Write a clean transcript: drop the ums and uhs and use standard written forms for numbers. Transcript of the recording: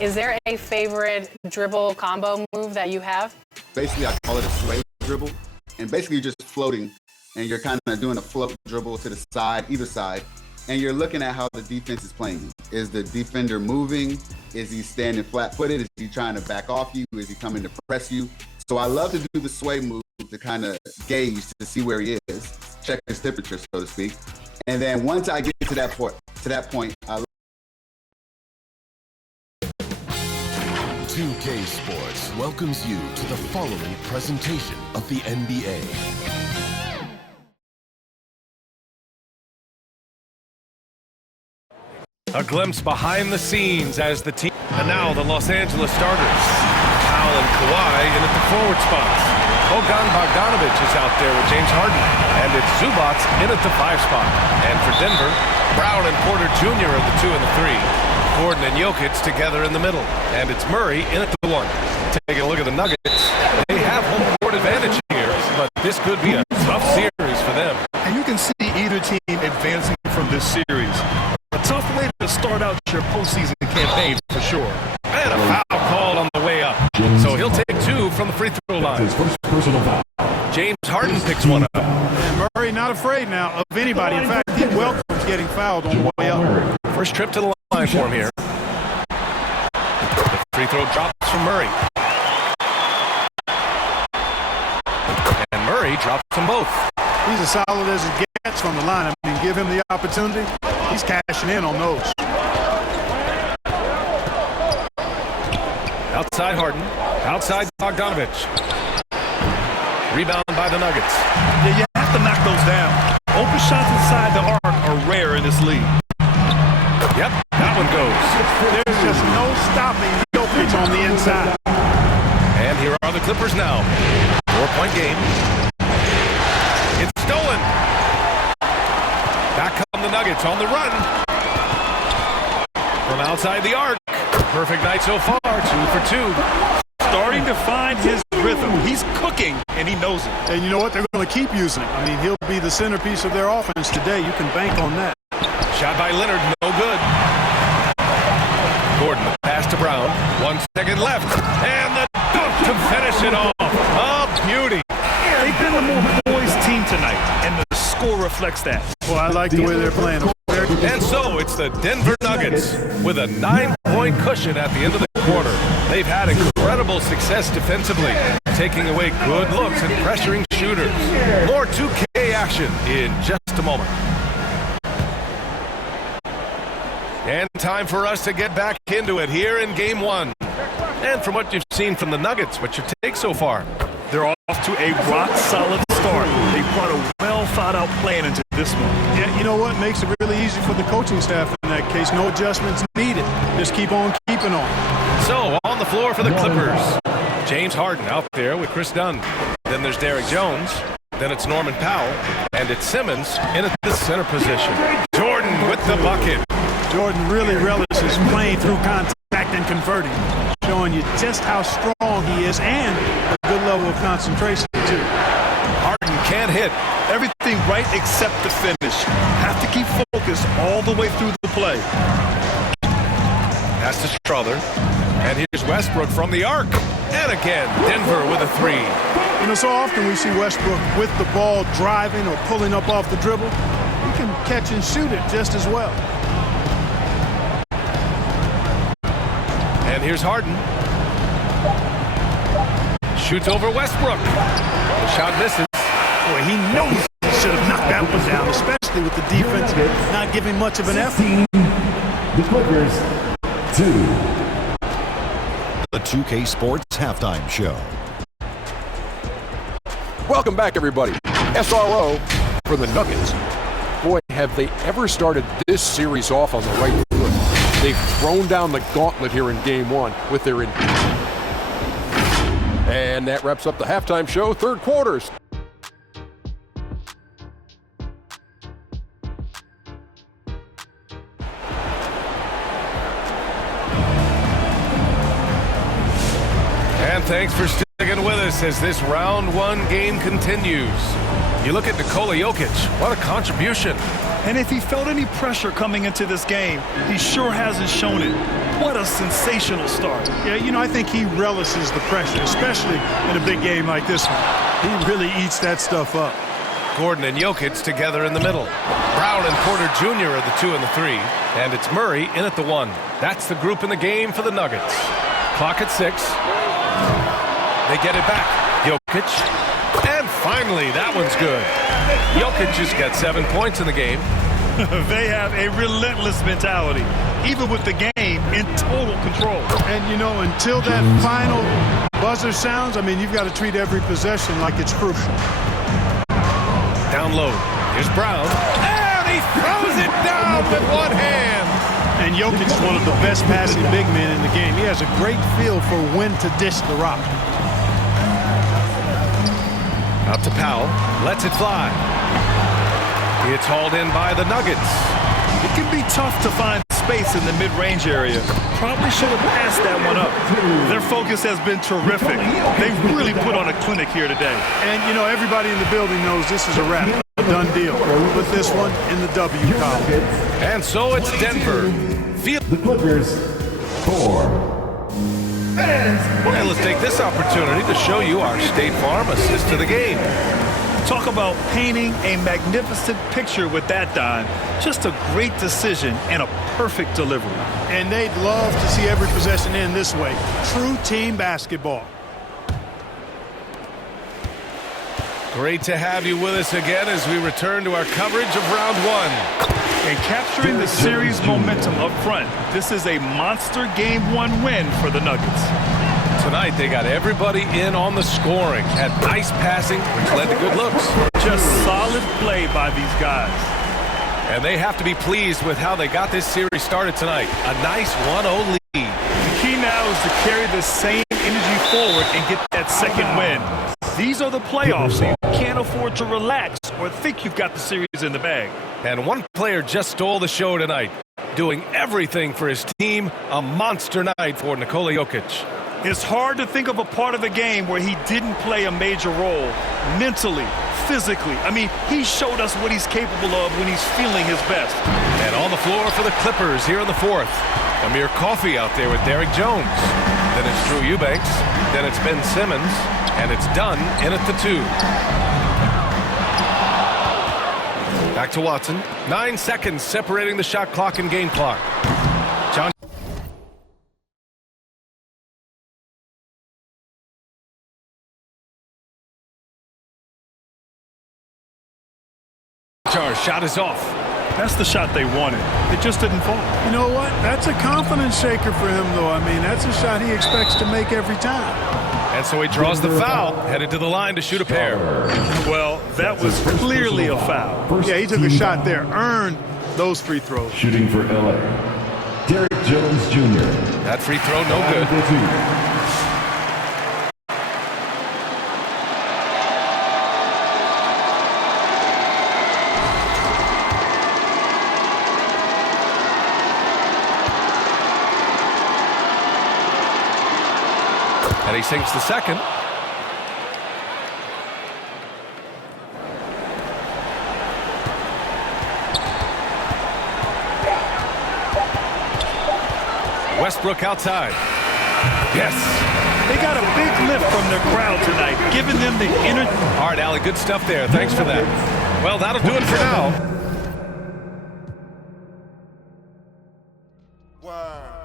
Is there a favorite dribble combo move that you have? Basically, I call it a sway dribble. And basically, you're just floating, and you're kind of doing a float dribble to the side, either side, and you're looking at how the defense is playing. Is the defender moving? Is he standing flat-footed? Is he trying to back off you? Is he coming to press you? So I love to do the sway move to kind of gauge to see where he is, check his temperature, so to speak. And then once I get to that point, I 2K Sports welcomes you to the following presentation of the NBA. A glimpse behind the scenes as the team. And now the Los Angeles starters. Powell and Kawhi in at the forward spots. Bojan Bogdanovic is out there with James Harden. And it's Zubac in at the 5 spot. And for Denver, Brown and Porter Jr. are the 2 and the 3. Gordon and Jokic together in the middle. And it's Murray in at the 1. Taking a look at the Nuggets. They have home court advantage here, but this could be a tough series for them. And you can see either team advancing from this series. A tough way to start out your postseason campaign for sure. And a foul called on the way up. So he'll take 2 from the free throw line. His first personal foul. James Harden picks one up. And Murray not afraid now of anybody. In fact, he welcomes getting fouled on the way up. First trip to the line for him here. The free throw drops from Murray. And Murray drops them both. He's as solid as it gets from the line. I mean, give him the opportunity. He's cashing in on those. Outside Harden. Outside Bogdanovic. Rebound by the Nuggets. Yeah, you have to knock those down. Open shots inside the arc are rare in this league. Yep, that one goes. There's just no stopping Jokic on the inside. And here are the Clippers now. 4-point game. It's stolen. Back come the Nuggets on the run. From outside the arc. Perfect night so far, 2 for 2. Starting to find his rhythm. He's cooking, and he knows it. And you know what? They're going to keep using him. I mean, he'll be the centerpiece of their offense today. You can bank on that. Shot by Leonard, no good. Gordon, the pass to Brown. 1 second left. And the dunk to finish it off. A beauty. They've been the more poised team tonight, and the score reflects that. Well, I like the way they're playing. And so it's the Denver Nuggets with a 9-point cushion at the end of the quarter. They've had incredible success defensively, taking away good looks and pressuring shooters. More 2K action in just a moment. And time for us to get back into it here in Game 1. And from what you've seen from the Nuggets, what's your take so far? They're off to a rock-solid start. They brought a well-thought-out plan into this one. Yeah, you know what? Makes it really easy for the coaching staff in that case. No adjustments needed. Just keep on keeping on. So, on the floor for the Clippers. James Harden out there with Chris Dunn. Then there's Derrick Jones. Then it's Norman Powell. And it's Simmons in at the center position. Jordan with the bucket. Jordan really relishes playing through contact and converting, showing you just how strong he is and a good level of concentration, too. Harden can't hit. Everything right except the finish. Have to keep focused all the way through the play. Pass to Strother. And here's Westbrook from the arc. And again, Denver with a 3. You know, so often we see Westbrook with the ball driving or pulling up off the dribble. He can catch and shoot it just as well. And here's Harden. Shoots over Westbrook. Shot misses. Boy, he knows he should have knocked that one down, especially with the defense not giving much of an effort. The Clippers, 2. The 2K Sports Halftime Show. Welcome back, everybody. SRO for the Nuggets. Boy, have they ever started this series off on the right foot. They've thrown down the gauntlet here in Game 1 with their... And that wraps up the halftime show, third quarters. And thanks for sticking with us as this round 1 game continues. You look at Nikola Jokic, what a contribution. And if he felt any pressure coming into this game, he sure hasn't shown it. What a sensational start. Yeah, you know, I think he relishes the pressure, especially in a big game like this one. He really eats that stuff up. Gordon and Jokic together in the middle. Brown and Porter Jr. are the 2 and the 3. And it's Murray in at the 1. That's the group in the game for the Nuggets. Clock at 6. They get it back. Jokic. And finally, that one's good. Jokic just got 7 points in the game. They have a relentless mentality, even with the game in total control. And, you know, until that final buzzer sounds, I mean, you've got to treat every possession like it's crucial. Down low. Here's Brown. And he throws it down with one hand. And Jokic is one of the best passing big men in the game. He has a great feel for when to dish the rock. Out to Powell. Lets it fly. It's hauled in by the Nuggets. It can be tough to find space in the mid-range area. Probably should have passed that one up. Their focus has been terrific. They've really put on a clinic here today. And, you know, everybody in the building knows this is a wrap. A done deal. Put this one in the W column. And so it's Denver. The Clippers 4. And let's take this opportunity to show you our State Farm assist to the game. Talk about painting a magnificent picture with that, Don. Just a great decision and a perfect delivery. And they'd love to see every possession end this way. True team basketball. Great to have you with us again as we return to our coverage of round 1. And capturing the series momentum up front, this is a monster Game 1 win for the Nuggets. Tonight, they got everybody in on the scoring. Had nice passing, which led to good looks. Just solid play by these guys. And they have to be pleased with how they got this series started tonight. A nice 1-0 lead. The key now is to carry the same energy forward and get that second win. These are the playoffs, so you can't afford to relax or think you've got the series in the bag. And one player just stole the show tonight, doing everything for his team. A monster night for Nikola Jokic. It's hard to think of a part of the game where he didn't play a major role, mentally, physically. I mean, he showed us what he's capable of when he's feeling his best. And on the floor for the Clippers here in the 4th. Amir Coffey out there with Derrick Jones. Then it's Drew Eubanks. Then it's Ben Simmons. And it's Dunn in at the 2. Back to Watson. 9 seconds separating the shot clock and game clock. John. Shot is off. That's the shot they wanted. It just didn't fall. You know what? That's a confidence shaker for him, though. I mean, that's a shot he expects to make every time. And so he draws the foul, headed to the line to shoot a pair. Well, that was clearly a foul. Yeah, he took a shot there, earned those free throws. Shooting for LA, Derrick Jones Jr. That free throw, no good. And he sinks the second. Westbrook outside. Yes. They got a big lift from their crowd tonight, giving them the energy. All right, Allie, good stuff there. Thanks for that. Well, that'll do it for now. Wow.